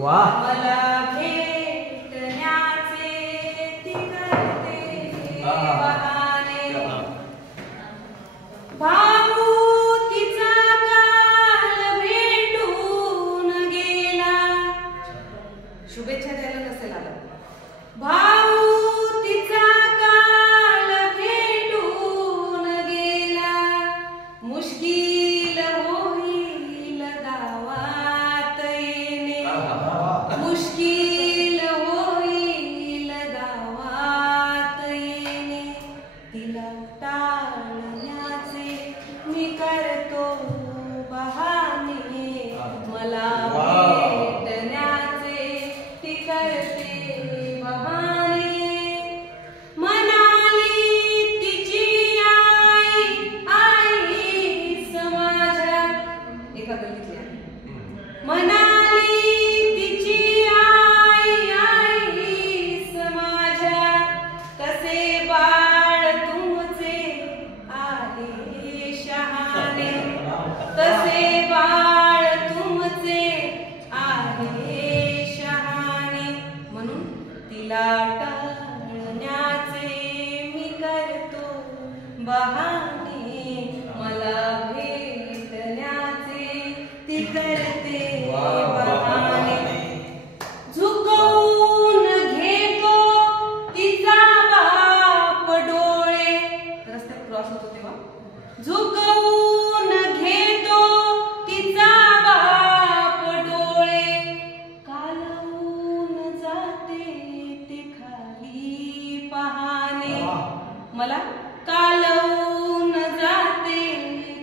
वाह मला भेटण्याचे ती करते बहाने भाऊ तिचा काल भेटून गेला शुभेच्छा द्यायला नसेल आला भाऊ तिचा काल भेटून गेला मुश्किल होईल गावात येणे मुश्किल होईल गावात येणे तिला टाळण्याचे मी करतो बहाणे मला भेटण्याचे ती करते बहाणे म्हणाली तिची आई समाजा एका गल्लीतली आहे म्हणाली तिची आई समाजा कसे बाळ तुमचे आहे शहाणे कसे बाळ तुमचे आहे शहाणे म्हणून तिला टाळण्याचे मी करतो बहाणे मला भेटण्याचे ती करते बहाणे झुकवून घेतो तिचा बाप डोळे रस्त्यात क्रॉस होतो तेव्हा झुकवून घेतो तिचा बाप डोळे कालवून जाते ते खाली पहाणे मला कालवून जाते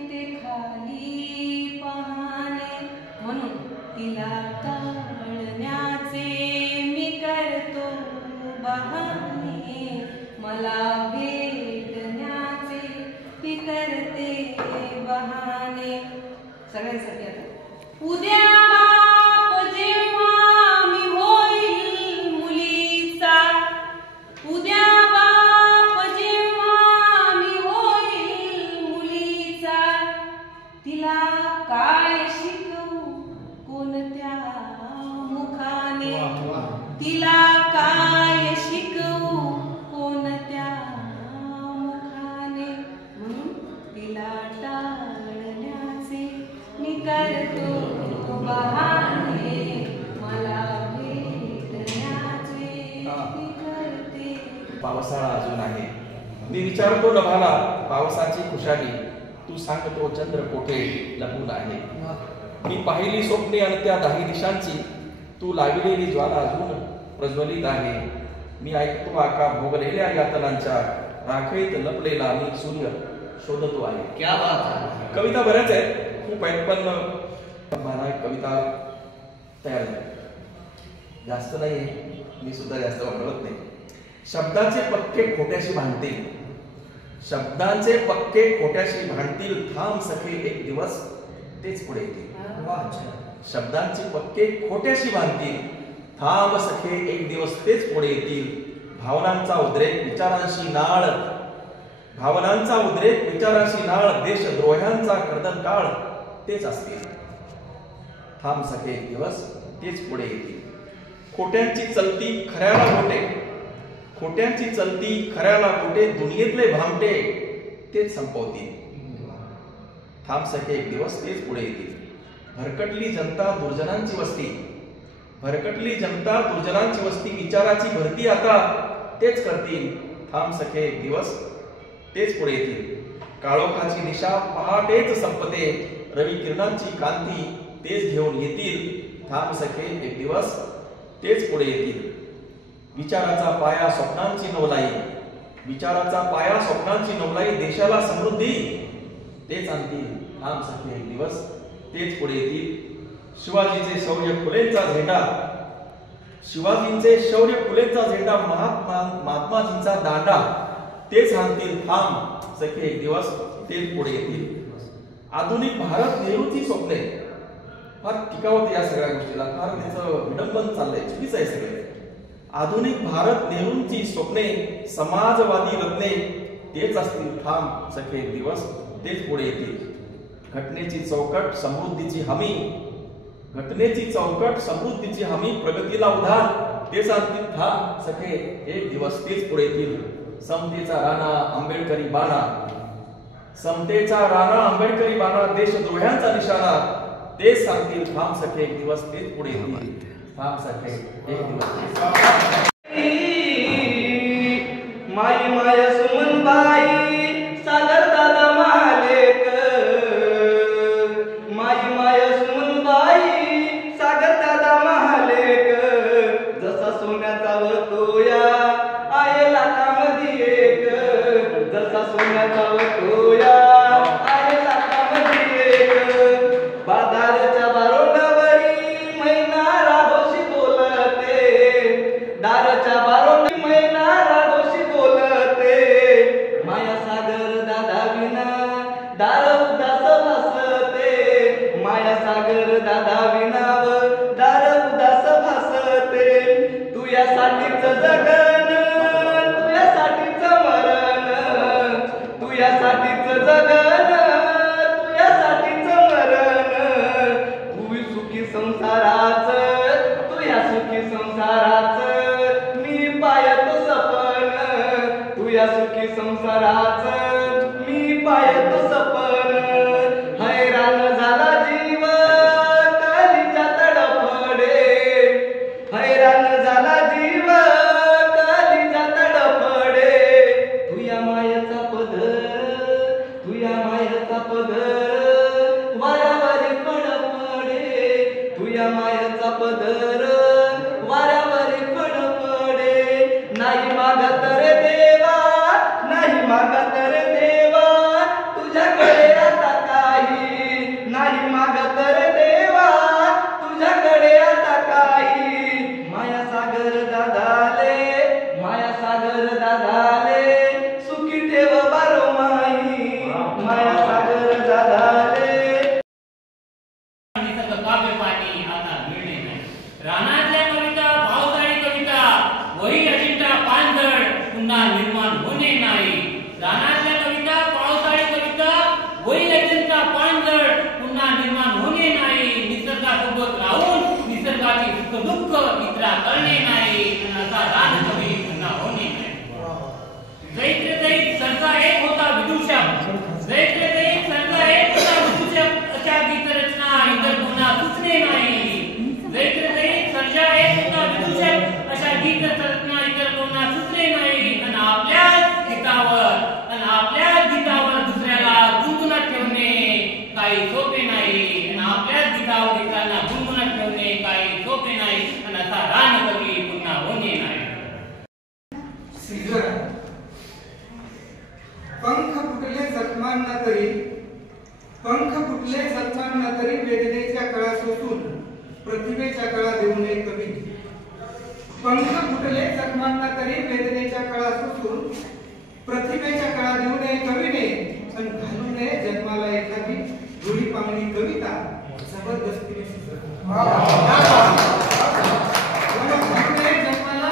ते खाली पहाणे म्हणून तिला टाळण्याचे मी करतो बहाणे मला भेटण्याचे ती करते बहाणे सगळ्यांसाठी आता उद्या बाप जेव्हा मी होईल मुलीचा उद्या बाप जेव्हा मी होईल मुलीचा तिला काय शिकवू कोणत्या मुखाने तिला काय शिकवू कोणत्या मुखाने म्हणून तिला टाळण्याचे मी करतो बहाणे मला भेटण्याचे ती करते पावसाळा अजून आहे मी विचारतो नभाला पावसाची खुशाली तू सांगतो चंद्र कोठे लपून आहे मी पाहिली स्वप्ने आणि त्या दाही दिशांची तू लाविलेली ज्वाला अजून प्रज्वलित आहे मी ऐकतो आका भोगलेल्या यातनांच्या राखेत लपलेला मी सूर्य शोधतो आहे क्या बात आहे कविता बऱ्याच आहेत खूप आहेत पण मला एक कविता तयार झाली जास्त नाही मी सुद्धा जास्त वाढवत नाही शब्दाचे पक्के खोट्याशी भांडतील शब्दांचे पक्के खोट्याशी भांडतील थांब सखे एक दिवस तेच पुढे येतील शब्दांचे पक्के खोट्याशी बांधतील थांब सखे एक दिवस तेच पुढे येतील भावनांचा उद्रेक विचारांशी नाळ भावनांचा उद्रेक विचारांशी नाळ देशद्रोह्यांचा कर्दन काळ तेच असतील थांब सखे एक दिवस तेच पुढे येतील खोट्यांची चलती खऱ्याला खोटे खोट्यांची चलती खऱ्याला खोटे दुनियेतले भामटे तेच संपवतील थांब सखे एक दिवस तेच पुढे येतील भरकटली जनता दुर्जनांची वस्ती भरकटली जनता दुर्जनांची वस्ती विचाराची भरती आता तेच करतील थांब सखे एक दिवस तेच पुढे येतील काळोखाची निशा पहाटेच संपते रवी किरणांची कांती तेच घेऊन येतील थांब सखे एक दिवस तेच पुढे येतील विचाराचा पाया स्वप्नांची नवलाई विचाराचा पाया स्वप्नांची नवलाई देशाला समृद्धी तेच आणतील थांब सखे एक दिवस तेच पुढे येतील शिवाजीचे शौर्य फुलेंचा झेंडा शिवाजींचे शौर्य फुलेंचा झेंडा महात्माजींचा दांडा तेच आणतील थांब सखे एक दिवस तेच पुढे येतील आधुनिक भारत नेहरूची स्वप्ने फार टिकावत या सगळ्या गोष्टीला फार त्याचं विडंबन चाललंय चुकीचं आहे सगळे आधुनिक भारत नेहरूंची स्वप्ने समाजवादी रत्ने तेच असतील थांब सखे एक दिवस तेच पुढे येतील घटनेची चौकट समृद्धीची हमी घटनेची चौकट, समृद्धीची हमी, प्रगतीला उधार, ते सांगतील था सखे एक दिवस तेच पुढे येतील. समतेचा राणा आंबेडकरी बाणा, समतेचा राणा आंबेडकरी बाणा, देशद्रोह्यांचा निशाणा, ते सांगतील थांब सखे एक दिवस तेच पुढे येतील. थांब सखे एक दिवस. माई माया सुमनबाई सागर दादा महालेक, माई माया सुमनबाई सागर दादा महालेक, जसा सोन्याचा वतोया आहे लाखामध्ये एक, जसा सोन्याचा वतोया आहे लाखामध्ये एक. बाजारच्या बारोडावरी मैना राधोशी बोलते, दारच्या बारोडी मैना राधोशी बोलते. माया सागर दादा विना दार उदास भासते, माया सागर दादा विना दार उदास भासते. तू यासाठीच जगन, तू यासाठीच मरण, तू यासाठीच जगन, तू यासाठीच मरण. तू सुखी संसाराच, तू या सुखी संसाराच मी पायतो सपन, तू या सुखी संसाराच मी पायतो सपन. हैराण झाला जीव कालीच्या तडफडे, हैराण झाला जीव कालीच्या तडफडे. तू या मायेचा पदर, तू या मायेचा पदर वाऱ्यावरी पडपडे, तू या मायेचा पदर वाऱ्यावरी पडपडे. नाही मागत रे देवा, नाही मागत रे देवा, तुझ्याकडे आता काही नाही मागत रे देवा, तुझ्याकडे आता काही. माया सागर दादाले, माया सागर दादाले सुखी ठेव बारो माई, माया सागर दादाले. काव्य पाणी आता मिळणे नाही. रानातल्या कविता, पावसाळी कविता, वही अजिंठा पानझड पुन्हा निर्माण होणे नाही. रानातल्या कविता, पावसाळी कविता, वही अजिंठा पानझड पुन्हा निर्माण होणे नाही. निसर्गासोबत राहून निसर्गाची सुख दुःख इतरा करणे नाही. असा रान कवी पुन्हा होणे नाही. दैत्य दैत सर्जा एक होता विदूषक, दैत्य दैत सर्जा एक होता विदूषक, अशा गीत रचना इतर पुन्हा सुचणे नाही. दैत्य दैत सर्जा एक होता विदूषक, अशा गीत रचना इतर पुन्हा सुचणे नाही. आणि आपल्याच गीतावर दुसऱ्याला गुणगुणत ठेवणे काही सोपे नाही. आणि आपल्याच गीतावर इतरांना गुणगुणत ठेवणे काही सोपे नाही. आणि असा रान कवी पुन्हा होणे नाही. पंख फुटले जखमांना तरी, पंख फुटले जखमांना तरी, वेदनेच्या कळा सोसून प्रतिभेच्या कळा देऊ नये कवी. पंख फुटले जखमांना तरी, वेदनेच्या कळा सोसून प्रतिभेच्या कळा देऊ नये कवीने, पण घालू नये जन्माला एखादी जुळी पांगणी कविता जबरदस्तीने जन्माला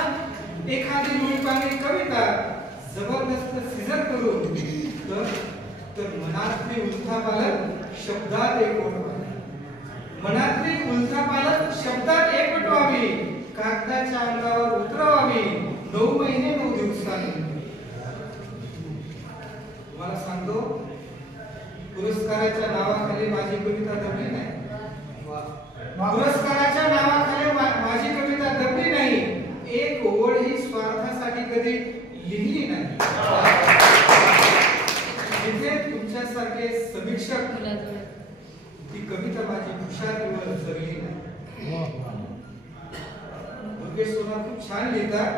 एखादी जुळी पांगणी कविता जबरदस्त सिजर करून तर मनातली उलथापालट शब्दात एकवटावी, मनातली उलथापालट शब्दात एकवटावी, कागदाच्या अंगावर उतरवावी 9 महिने 9 दिवसांनी. मला सांगतो पुरस्काराच्या नावाखाली माझी कविता दबली नाही. पुरस्काराच्या नावाखाली माझी कविता दबली नाही. एक ओळ ही स्वार्थासाठी कधी लिहिली नाही. जिथे तुमच्यासारखे समीक्षक ती कविता माझी हुशारीवर जगली नाही. दुर्गेश सोना खूप छान लिहितात.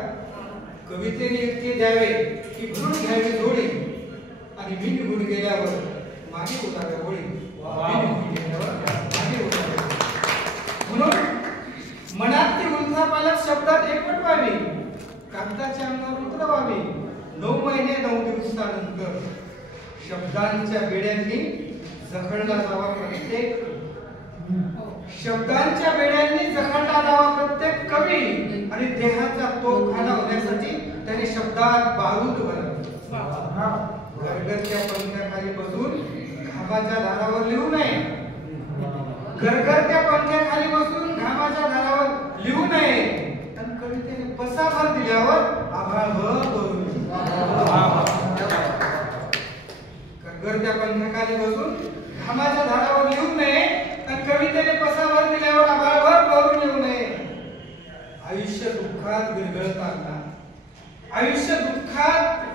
कवितेने इतके द्यावे की भरून घ्यावी जोडी, आणि मी निघून गेल्यावर मागे उदावे होळी. म्हणून मनात ती उलथापालट शब्दात एकवटवावी, कागदाच्या अंगावर उतरवावी 9 महिने 9 दिवसानंतर. शब्दांच्या बेड्यांनी जखडला जावा प्रत्येक, शब्दांच्या बेड्यांनी जखडला जावा प्रत्येक कवी, आणि देहाचा तोफखाना होण्यासाठी त्याने शब्दात बारूद भरला. गरगरच्या पंखाखाली बसून घामाच्या दारावर लिहू नये, गरगरत्या पंख्याखाली बसून घामाच्या धारावर लिहू नये आणि कवितेने पसाभर दिल्यावर आभाळभर भरून गरगरत्या पंख्याखाली बसून घामाच्या धारावर लिहू नये आणि कवितेने पसाभर दिल्यावर आभाळभर भरून लिहू नये. आयुष्य दुःखात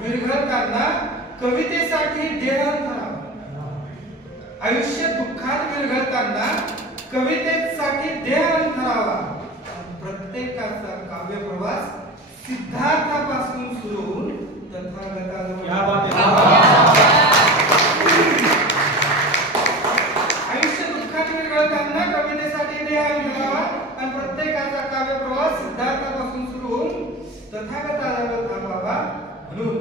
विरघळताना कवितेसाठी देहन करावा. आयुष्य दुःखात विरघळताना कवितेसाठी देहन करावा. प्रत्येकाचा काव्य प्रवास सिद्धार्थापासून सुरू होऊन तथागताजवळ. आयुष्य दुःखात विरघळताना कवितेसाठी देहन करावा आणि प्रत्येकाचा काव्य प्रवास सिद्धार्थापासून सुरू होऊन तथागताजवळ थांबावा. म्हणून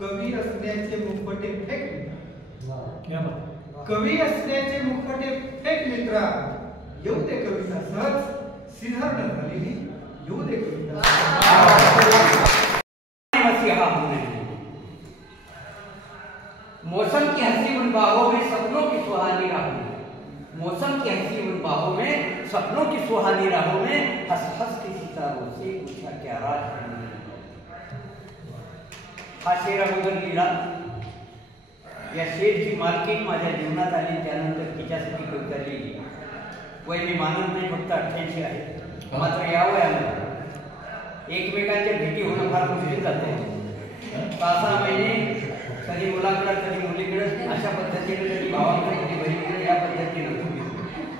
कवी असण्याचे मुखवटे फेक. कवी असण्याचे मुखवटे फेक मित्रा. येऊ दे कविता सहज सिंहर न झालेली. येऊ दे कविता. मौसम की हंसी उन बाहों में सपनों की सुहानी राहों में. मौसम की हंसी उन बाहों में सपनों की सुहानी राहों में हंस हंस के सितारों से पूछा क्या राज है. हा शेर अगोदर लिहिला. या शेरची मालकीण माझ्या जीवनात आली त्यानंतर तिच्यासाठी कविता लिहिली. वय मी मानत नाही, फक्त 88 आहे. मात्र या वयामध्ये एकमेकांच्या भेटी होणं फार मुश्किल जाते. 6 महिने कधी मुलाकडे कधी मुलीकडे अशा पद्धतीने कधी भावाकडे कधी बहिणीकडे या पद्धतीने.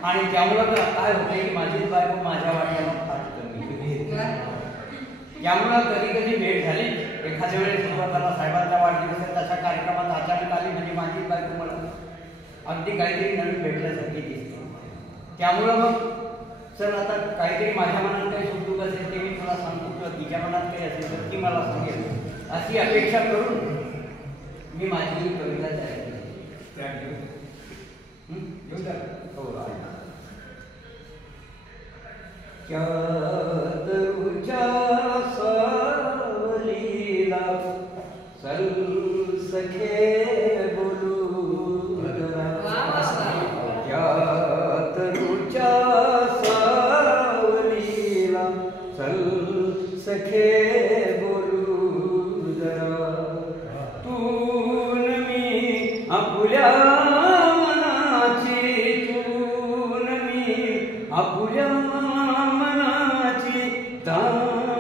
आणि त्यामुळं तर काय होते की माझीच बायको माझ्या वाट्याला फार कमी. त्यामुळं कधी कधी भेट झाली. एखाद्या वेळेस सुरुवाताला साहेबांचा वाढदिवस तशा कार्यक्रमात अचानक आली म्हणजे माझीच बायको मला अगदी काहीतरी नवीन भेटल्यासारखी दिसते. त्यामुळं मग सर आता काहीतरी माझ्या मनात काही सुखदुःख असेल ते मी तुला सांगतो किंवा तिच्या मनात काही असेल तर ती मला सांगेल अशी अपेक्षा करून मी माझी कविता तयार केली. क्या तुझ्या सलीला सल सखे बोलू क्या तुझ्या सलीला सल सखे बोलू जरा. तून मी आपुल्या मनाची तून मी आपुल्या मनाची दान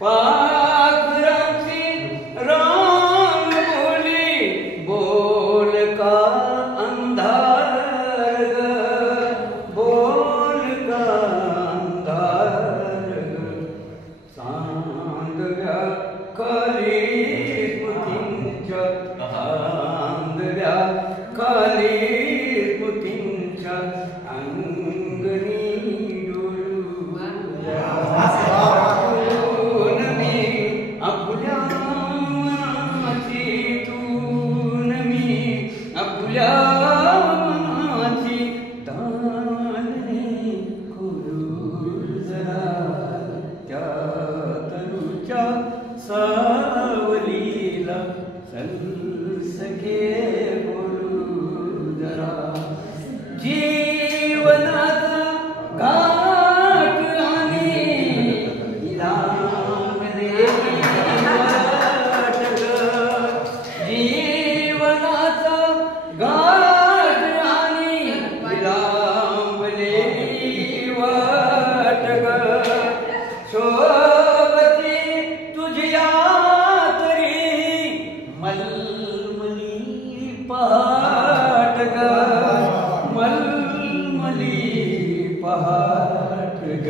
पाखरांची रान बोली बोल का अंधार ग, बोल का अंधार ग, सांडव्या खाली स्मृतींच्या, सांडव्या खाली स्मृतींच्या अंगणी सावलीला सखे बोलू जरा, जीवनाचा घाट आणि लांबले वाट ग, जीवनाचा घाट आणि लांबले वाट ग, पहाट ग, मलमली पहाट ग,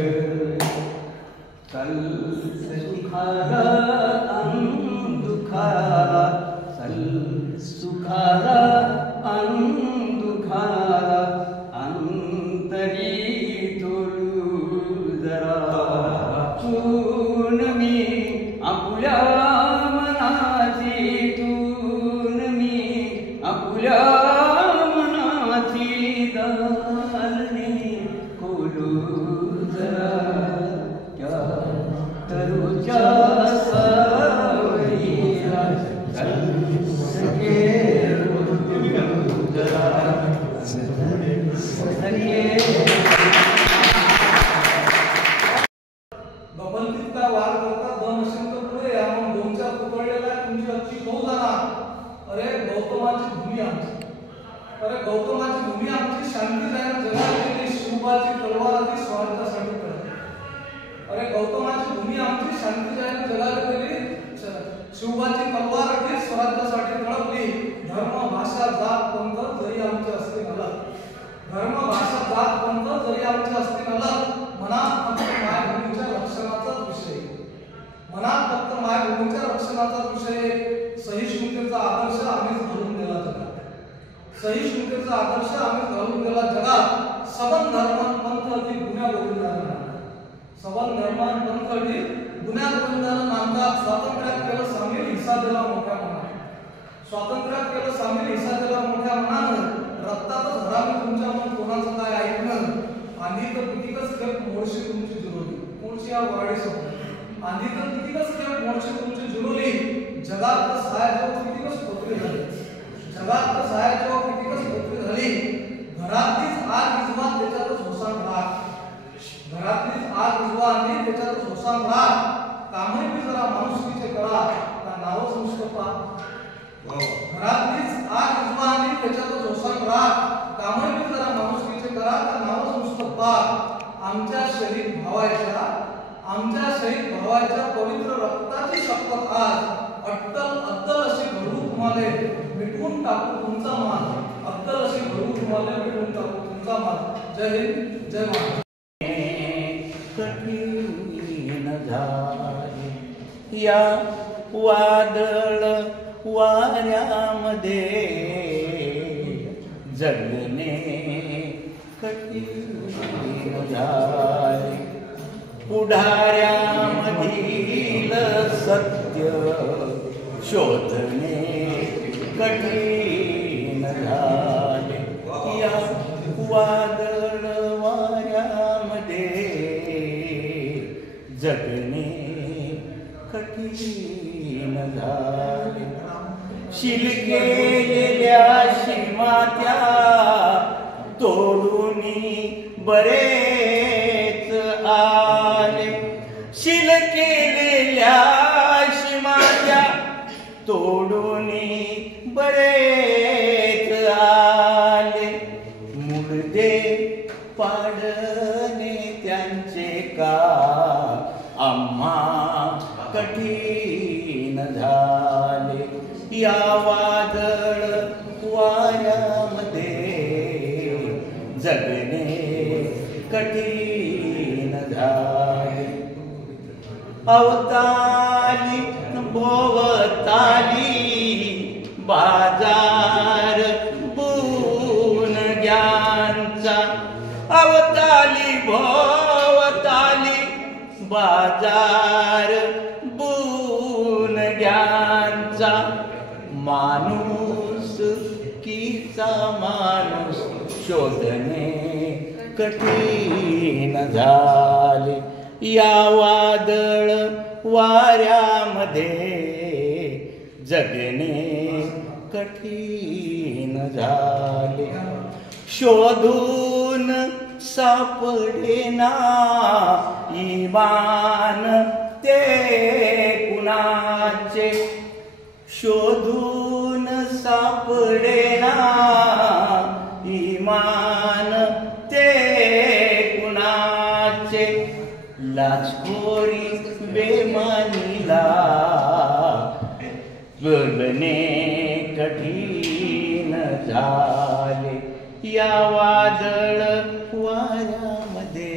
चल सुखाला दुखाला, चल सुखाला दुखाला, अंतरी तोडू जरा, तून मी आपल्या मनाची, तून मी आपल्या मनाची दालने खोलू जरा, त्या तरुच्या सावलीला सखे बोलू जरा, बबलतीचा वार करता दोन असेल तर पुढे या, मग दोनच्या पकडलेला तुमची अच्ची भाऊ जाणार. अरे गौतमाची भूमी आमची, अरे गौतमाची भूमी आमची, शांती जायला जगात गेली, शिवबाची तलवार आधी स्वार्थासाठी पडली. अरे गौतमाची भूमी आमची, शांती जायला जगाला गेली, शिवबाची तलवार आधी स्वराज्यासाठी तळपली. धर्म भाषा जात पंथ जरी आमचे असते नलत, धर्म भाषा जात पंथ जरी आमचे असते नलत, मनात फक्त मायभूमीच्या रक्षणाचाच विषय, मनात फक्त मायभूमीच्या रक्षणाचाच विषय. सहिष्णुतेचा आदर्श आम्हीच घालून दिला जगात, सहिष्णुतेचा आदर्श आम्हीच घालून दिला जगात. सबन धर्म पंथ अति गुन्ह्या गोविंदाला, सबन धर्मान पंथ अति गुन्ह्या गोविंदाला नामतात. स्वातंत्र्यात केलं सामील, हिस्सा दिला मोठ्या मनाने, स्वातंत्र्यात केलं सामील, हिस्सा दिला मोठ्या मनानं. रक्तातच हरामी तुमच्या मन कोणाचं काय ऐकणं, आधी तर कितीकच खेप मोडशी तुमची जुरोली, मोडशी हा वाडे शब्द, आधी तर कितीकच खेप मोडशी तुमची जुरोली. जगात तर सहाय्याच्या कितीकच पोतरी झाली, जगात तर सहाय्याच्या कितीकच पोतरी झाली. घरातलीच आग विझवा त्याच्यातच होसान राख, घरातलीच आग विझवा आणि त्याच्यातच होसान राख. कामही बी जरा माणुसकीचे करा, का नाव संस्कपा. घरातलीच आग विझवा आणि त्याच्यातच होसान राख, कामही बी जरा माणुसकीचे करा, का नाव संस्कपा. आमच्या शहीद भावाच्या, आमच्या शहीद भावाच्या पवित्र रक्ताची शपथ आज अट्टल अद्दल अशी घडवू तुम्हाला, मिटवून टाकू तुमचा मान, अद्दल अशी घडवू तुम्हाला, मिटवून टाकू तुमचा मान. जय हिंद, जय महाराष्ट्र. कठीण झाले या वादळ वाऱ्यामध्ये, जगणे कठीण झाले, पुढाऱ्यामधील सत्य शोधणे कठीण झाले. या वादळ वाऱ्यामध्ये जगणे कठीण झाले. शिलकेलेल्या शिमात्या तोडून बरेच आले, शिलकेलेल्या शिमात्या तोडून बरेच आले. मुळदे पाडणे त्यांचे का आम्हा कठीण झाले या वादळ वाऱ्यामध्ये जगणे कठीण झाले अवताली भोवताली बाजार बुनग्यांचा अवताली भोवताली बाजार बुनग्यांचा माणूस कीचा माणूस शोधणे कठीण झाले या वादळ वाऱ्यामध्ये जगणे कठीण झाले शोधून सापडेना इमान ते कुणाचे शोधून सापडेना इमान ते कुणाचे लाचखोरी बेमानीला बोलणे कठीण झाले या वादळ वाऱ्यामध्ये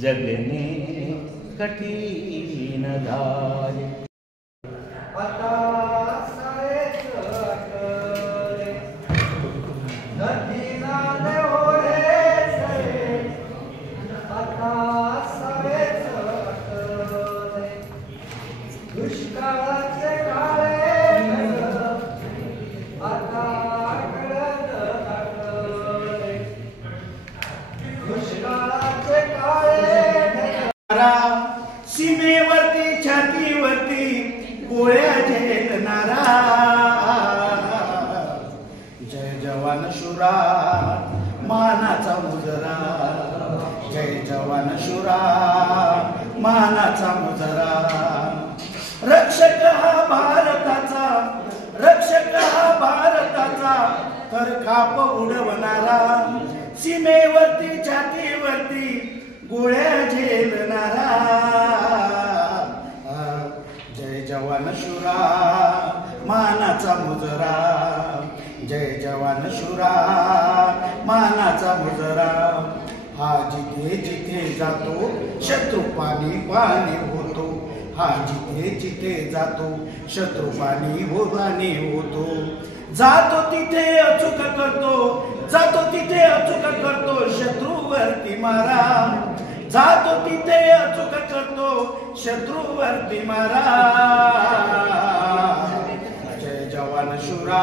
जगणे कठीण झाले सीमेवरती छातीवरती गोळ्या झेलणारा जय जवान शुरा मानाचा मुजरा जय जवान शुरा मानाचा मुजरा रक्षक हा भारताचा रक्षक हा भारताचा तर काप उडवणारा सीमेवरती छातीवरती गोळ्या झेलणारा जय जवान शुरा मानाचा मुजरा जय जवान शुरा मानाचा मुजरा हा जिथे जिथे जातो शत्रू पाणी पाणी होतो हा जिथे जिथे जातो शत्रू पाणी होतो जातो तिथे अचूक करतो जातो तिथे अचूक करतो शत्रूवरती मारा जातो तिथे अचूक करतो शत्रूवरती मारा जय जवान शुरा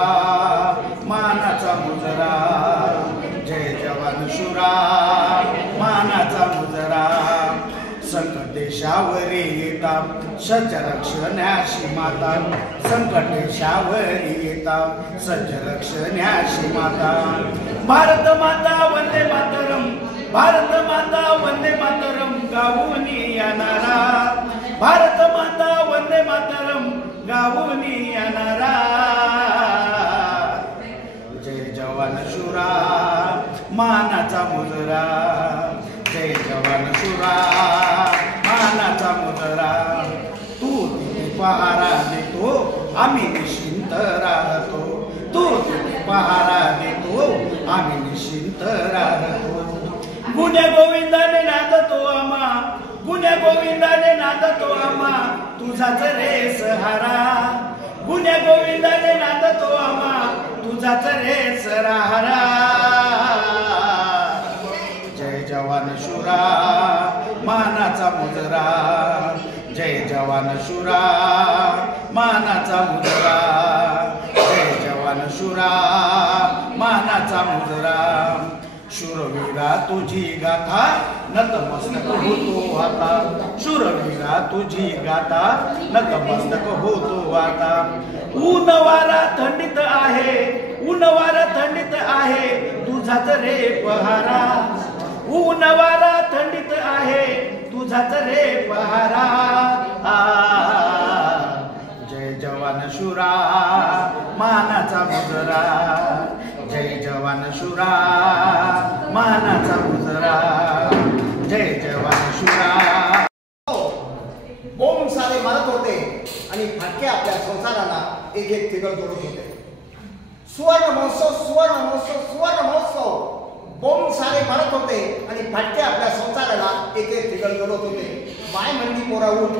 मानाचा मुजरा जय जवान शुरा मानाचा मुजरा संकट देशावरी येता सज्ज रक्षण्याशी माता संकट देशावरी येता सज्ज रक्षण्याशी माता भारत माता वंदे मातरम भारत माता वंदे मातरम गावूनी येणारा भारत माता वंदे मातरम गावूनी येणारा जय जवान शुरा मानाचा मुजरा जय जवान शुरा मानाचा मुजरा तू तिथे पहारा देतो आम्ही निश्चिंत राहतो तू तिथे पहारा देतो आम्ही निश्चिंत राहतो गुन्ह्या गोविंदाने नांदतो आम्हा गुन्ह्या गोविंदाने नांदतो आम्हा तुझाच रे सहारा गुन्ह्या गोविंदाने नांदतो आम्हा तुझाच रे सहारा जय जवान शुरा मानाचा मुजरा जय जवान शुरा मानाचा मुजरा जय जवान शुरा मानाचा मुजरा शूरवीरा तुझी गाथा नतमस्तक होतो आता शूरवीरा तुझी गाथा नतमस्तक होतो आता ऊन वारा थंडीत आहे ऊन वारा थंडीत आहे तुझाच रे पहारा ऊन वारा थंडीत आहे तुझाच रे पहारा जय जवान शुरा मानाचा मुजरा जय जवान शुरा मानाचा मुजरा जय जवान शुरा बोंब सारे मारत होते आणि फाटक्या आपल्या संसाराला एक एक तिघळ जोडत होते. सुवर्ण महोत्सव, सुवर्ण महोत्सव, सुवर्ण महोत्सव. बोंब सारे मारत होते आणि फाटक्या आपल्या संसाराला एक एक तिघळ जोडत होते. माय म्हणली पोरा उठ,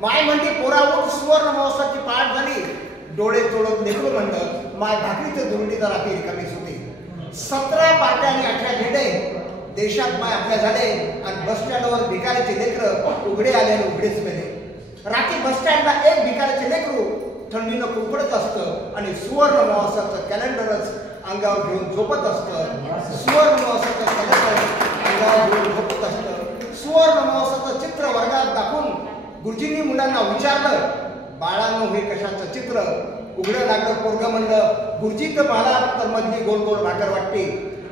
माय म्हणली पोरा उठ, सुवर्ण महोत्सवाची पाठ झाली. डोळे चोळत लेकरू म्हणलं माय भाकरीचे दुरडी तर आपली रिकामीच होती. 17 पार्ट्या आणि 18 झेंडे देशात माय आपल्या झाले आणि बस स्टँडवर भिकारीचे लेकरं उघडे आले आणि उघडेच मेले. रात्री बस स्टँडला एक भिकारीचे लेकरू थंडीनं कुरकुडत असतं आणि सुवर्ण महोत्सवाचं कॅलेंडरच अंगावर घेऊन झोपत असतं. सुवर्ण महोत्सवाचं कॅलेंडर अंगावर घेऊन झोपत असतं. सुवर्ण महोत्सवाचं चित्र वर्गात दाखवून गुरुजींनी मुलांना विचारलं, बाळांनो हे कशाचं चित्र? उघडं लागलं. पोरगं म्हणलं, गुरुजी तर मला तर मधली गोल गोल भाकर वाटते.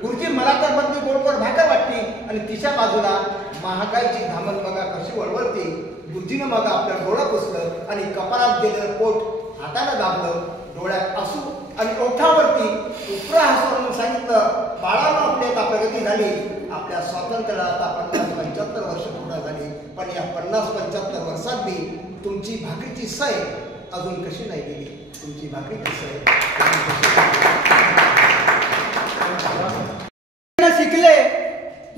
गुरुजी मला तर मधली गोल गोल भाकर वाटते. आणि तिच्या बाजूला महागाईची धामण बघा कशी वळवळते. गुरुजीनं मग आपलं डोळं पुसलं आणि कपाळात गेलेलं पोट हातानं दाबलं. डोळ्यात आसू आणि ओठावरती उपरा हसवून सांगितलं, बाळांनो आपली आता प्रगती झाली. आपल्या स्वातंत्र्याला आता 50-75 वर्ष पूर्ण झाली. पण या 50-75 वर्षात बी तुमची भाकरीची सय अजून कशी नाही गेली. तुमची भाकरीची सय शिकले,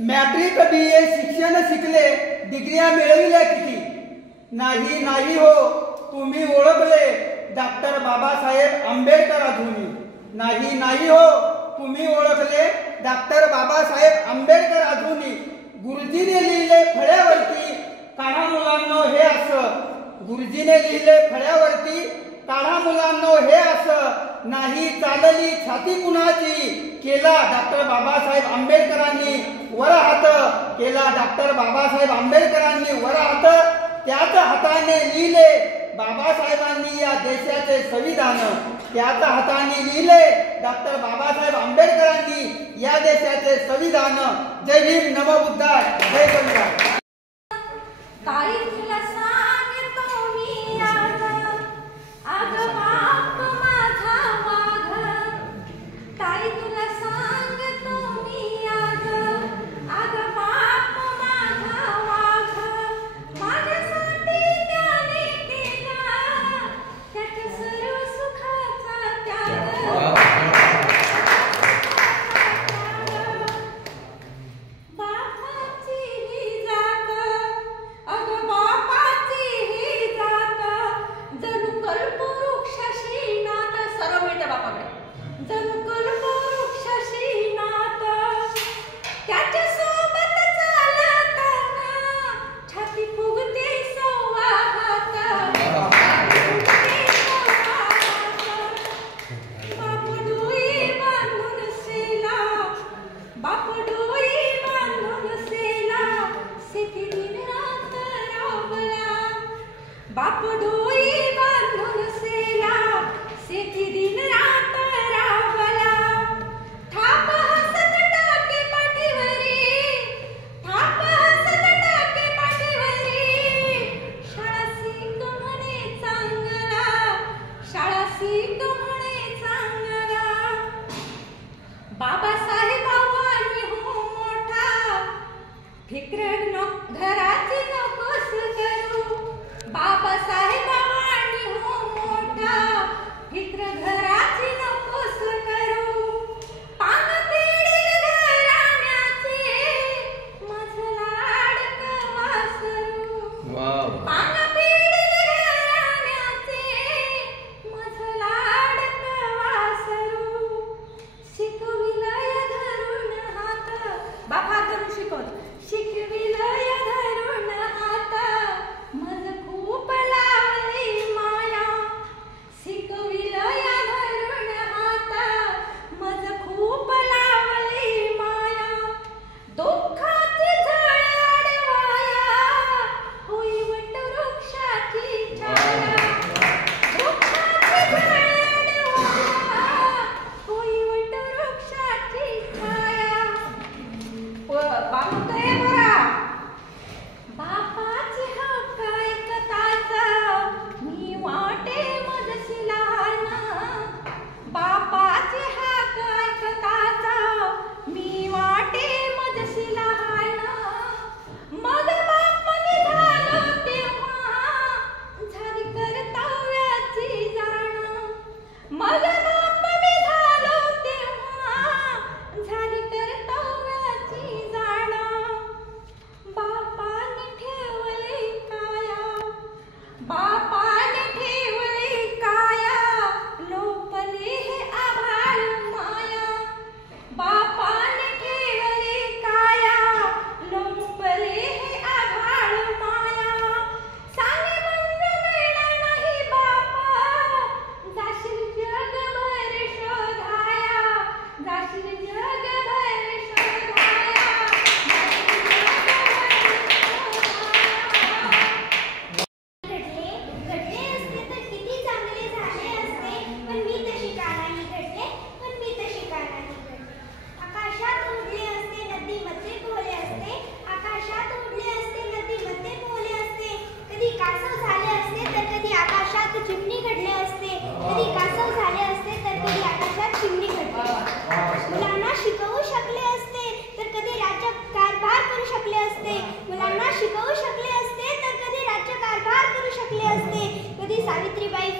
मॅट्रिक BA शिक्षण शिकले, डिग्र्या मिळविल्या किती. नाही नाही हो तुम्ही ओळखले डॉक्टर बाबासाहेब आंबेडकर अजूनही. नाही नाही हो तुम्ही ओळखले डॉक्टर बाबासाहेब आंबेडकर अजूनही. गुरुजीने लिहिले फळ्यावरती काढा मुलांनो हे असं. गुरुजीने लिहिले फळ्यावरती काढा मुलांनो हे असं. नाही चालली छाती कुणाची केला डॉक्टर बाबासाहेब आंबेडकरांनी वर हात. केला डॉक्टर बाबासाहेब आंबेडकरांनी वर हात. त्याच हाताने लिहिले बाबासाहेबांनी या देशाचे संविधान. त्याच हाताने लिहिले डॉक्टर बाबासाहेब आंबेडकरांनी या देशाचे संविधान. जय भीम, नमो बुद्धाय, जय गणराज. तारीखला सांगतो मी आज, आग बाप माझा वाघ. तारीखला सांगतो मी आज, आग बाप माझा वाघ. माझ्यासाठी त्याने केला त्याच्या सर्व सुखाचा त्याग. बापाची ही जात, अग बापाची ही जात. जणू कल्पवृक्षाशी नात. सर्व मिळते बापाकडे. जणू कल्पवृक्षाशी नात. त्याच्या सोबत चालताना छाती फुगते सव्वा हात. बाप डोई बांधून सेला, बाप डोई बांधून सेला. शेती दिन रात राबला. बाप डोई बांधून सेला. शेती दिन रात राबला. थाप हसत टाके पाठीवरी. थाप हसत टाके पाठीवरी. शाळा शिक म्हणे चांगला. शाळा शिक म्हणे चांगला. बाबासाहेबांनी हो मोठा फिक्र घराची नकोस करू. बाबासाहेबांनी हो मोठा फिक्र घराची सावित्रीबाई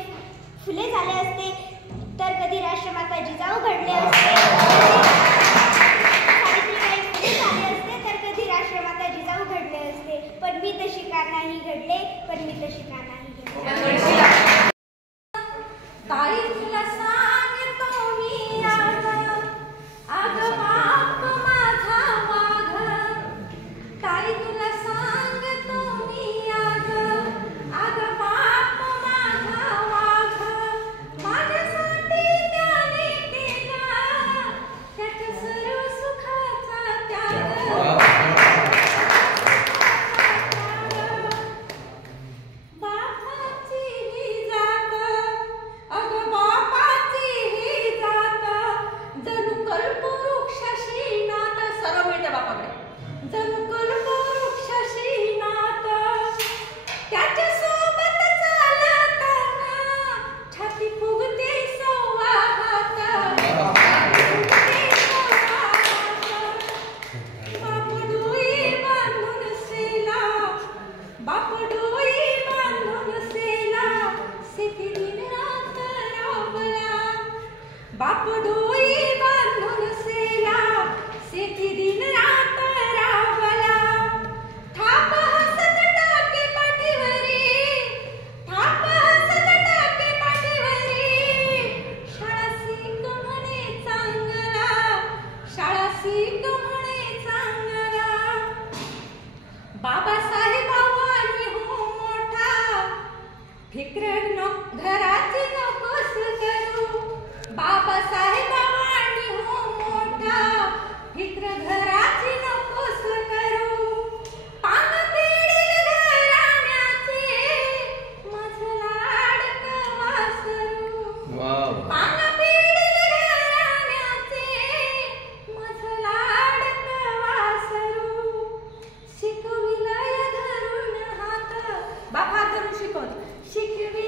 फुले झाले असते तर कधी राष्ट्रमाता जिजाऊ घडले असते. सावित्रीबाई फुले झाले असते तर कधी राष्ट्रमाता जिजाऊ घडले असते. पण मी तशी का नाही घडले, पण मी तशी का नाही घडले. तारीखला सांगतो मी आग, आग बाप माझा वाघ. तारीखला सांगतो मी आग, आग बाप माझा वाघ. माझ्यासाठी त्याने केला त्याच्या सर्व सुखाचा त्याग. बापाची ही जात, अगं बापाची ही जात, जणू कल्पवृक्षाशी नात. सर्व मिळतं बापाकडे. जणू कल्पवृक्षाशी नात. त्याच्या सोबत चालताना छाती फुगते संवाहात. फुगते संवाहात. बाप डोई बांधून सेला, बाप डोई बांधून सेला, शेती दिन रात राबला. बाप डोई बांधून सेला, शेती दिन रात राबला. थाप हसत टाके पाठीवरी, थाप हसत टाके पाठीवरी. शाळा शिक म्हणे चांगला, शाळा शिक म्हणे चांगला. बाबासाहेबांनी हो मोठा, फिक्र घराची नकोस करू. बाबासाहेबांनी हो मोठा, फिक्र घराची नकोस करू. पान पिढील घराण्याचे माझं लाडकं वासरू. पान पिढील घराण्याचे माझं लाडकं वासरू. शिकविलय धरून हात, बाप हात धरून शिकवत. शिकविलय